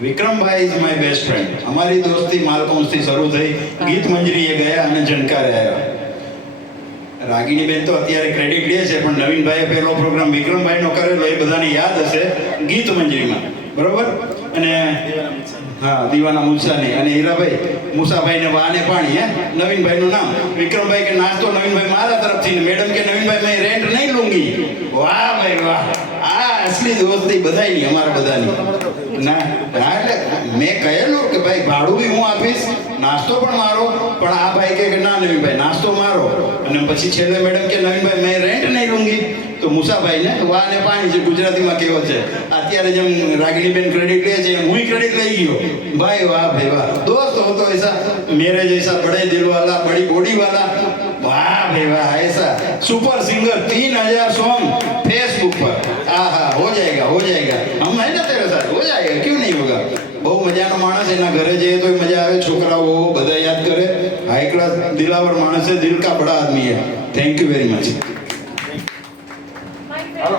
Vikrambhai is my best friend. અમારી દોસ્તી માલકોન્સથી શરૂ થઈ, ગીત મંજરીએ ગયા અને જણકારે આવ્યા. રાગીણીબેન તો અત્યારે ક્રેડિટ લે છે, પણ નવીનભાઈએ પહેલો પ્રોગ્રામ વિક્રમભાઈનો કરેલો એ બધાને યાદ હશે, ગીત મંજરીમાં, બરોબર. અને હા, દીવાના મુસાની અને હીરાભાઈ મુસાભાઈને વાને પાણી. નવીનભાઈનું નામ વિક્રમભાઈ કે નાસ્તો નવીનભાઈ મારા તરફથી, મેડમ કે નવીનભાઈ મેં રેન્ટ નહીં લૂંગી. વાહ ભાઈ વાહ, આ અસલી દોસ્તી બધાની, અમારા બધાની. ના હા, એટલે મેં કહેલું કે ભાઈ ભાડું બી હું આપીશ, નાસ્તો પણ મારો, પણ આ ભાઈ કે ના નવીનભાઈ નાસ્તો મારો. અને પછી છેલ્લે મેડમ કે નવીનભાઈ મેં રેન્ટ નહીં લૂંગી. તો મુસાભાઈને વાહ ને પાણી જે ગુજરાતીમાં કહેવો છે, અત્યારે જેમ રાગીણીબેન ક્રેડિટ લે છે એમ હું ક્રેડિટ લઈ ગયો. ભાઈ વાહ ભાઈ વાહ, દોસ્ત હો તો ऐसा मेरे जैसा बड़े दिल वाला बड़ी बॉडी वाला, वाह भाई वाह, ऐसा सुपर सिंगर 3000 सॉन्ग फेसबुक पर. हाँ, हो जाएगा, हम है ना तेरे साथ, हो जाएगा, क्यों नहीं होगा. બહુ મજાનો માણસ, એના ઘરે જઈએ તો મજા આવે, છોકરાઓ બધા યાદ કરે. હાઈ ક્લાસ દિલાવર માણસ છે, દિલ કા બડા આદમી હે. Thank you very much.